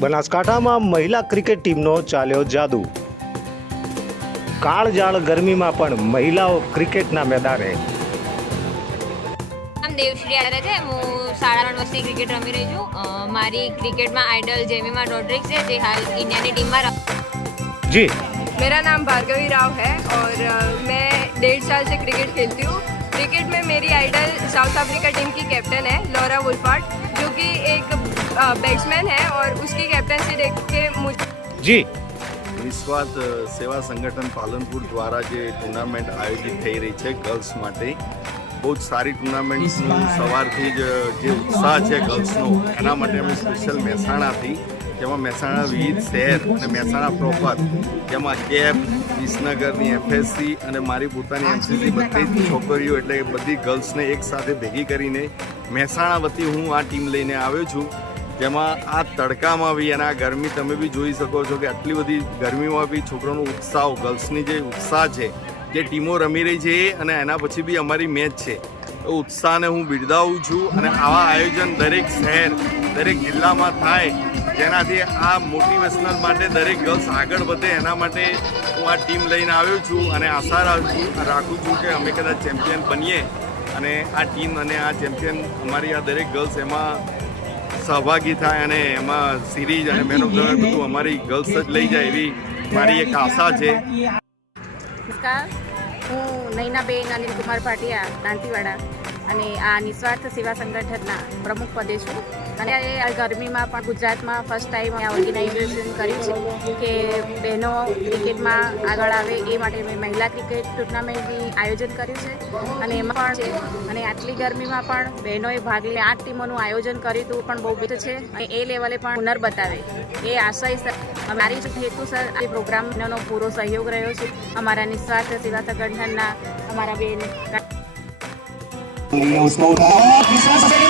બનાસકાંઠામાં મહિલા ક્રિકેટ ટીમનો ચાલ્યો જાદુ કાળજાળ ગરમીમાં પણ મહિલાઓ ક્રિકેટના મેદાને નામ દેવશ્રી આચાર્ય છે હું સાડા ત્રણ વર્ષથી ક્રિકેટ રમી રહી છું અ, મારી ક્રિકેટમાં આઇડલ જેમીમા રોડ્રિક્સ છે જે હાલ ઇન્ડિયાની ટીમમાં રમ- જી मेरा नाम भार्गवी राव है और अ, मैं डेढ़ साल से क्रिकेट खेलती हूँ क्रिकेट में मेरी आइडल साउथ अफ्रीका टीम की कैप्टन है लॉरा वुल्फार्ट जो कि एक बैट्समैन है और उसकी कैप्टनसी देख के मुझे જી નિસ્વાર્થ સેવા સંગઠન પાલનપુર દ્વારા જે ટુર્નામેન્ટ આયોજિત થઈ રહી છે ગર્લ્સ માટે બહુ જ સારી ટુર્નામેન્ટનું સવારથી જ જે ઉત્સાહ છે ગર્લ્સનો એના માટે અમે સ્પેશિયલ મહેસાણાથી જેમાં મહેસાણા વિવિધ શહેર અને મહેસાણા પ્રોપર જેમાં કેપ વિસનગરની એફએસસી અને મારી પોતાની એમસીસી બધી જ છોકરીઓ એટલે બધી ગર્લ્સને એક સાથે ભેગી કરીને મહેસાણા વતી હું આ ટીમ લઈને આવ્યો છું જેમાં આ તડકામાં બી અને આ ગરમી તમે બી જોઈ શકો છો કે આટલી બધી ગરમીમાં બી છોકરાનો ઉત્સાહ ગર્લ્સની જે ઉત્સાહ છે, જે ટીમો રમી રહી છે અને એના પછી બી અમારી મેચ છે. એ ઉત્સાહને હું બિરદાવું છું અને આવા આયોજન દરેક શહેર, દરેક જિલ્લામાં થાય જેનાથી આ મોટિવેશનલ માટે દરેક ગર્લ્સ આગળ વધે એના માટે હું આ ટીમ લઈને આવ્યો છું અને આશા રાખું છું કે અમે કદાચ ચેમ્પિયન બનીએ અને આ ટીમ અને આ ચેમ્પિયન અમારી આ દરેક ગર્લ્સ એમાં સહભાગી થાય અને એમાં સિરીઝ અને મેન ઓફ ધ બધું અમારી ગર્લ્સ જ લઈ જાય એવી મારી એક આશા છે. નમસ્કાર. હું નૈનાબેન અનિલકુમાર ભાટિયા દાંતીવાડા અને આ નિસ્વાર્થ સેવા સંગઠનના પ્રમુખ પદે છું. અને આ ગરમીમાં પણ ગુજરાતમાં ફર્સ્ટ ટાઈમ ઓર્ગેનાઇઝેશન કર્યું છે કે બહેનો ક્રિકેટમાં આગળ આવે એ માટે મેં મહિલા ક્રિકેટ ટુર્નામેન્ટની આયોજન કર્યું છે. અને એમાં પણ છે. અને આટલી ગરમીમાં પણ બહેનોએ ભાગ લઈ આઠ ટીમોનું આયોજન કર્યું હતું, પણ બહુ બેસ્ટ છે. અને એ લેવલે પણ હુનર બતાવે. એ આશય સર મારી હેતુસર આ પ્રોગ્રામનો પૂરો સહયોગ રહ્યો છે. અમારા નિસ્વાર્થ સેવા સંગઠનના, અમારા બેન There was no doubt.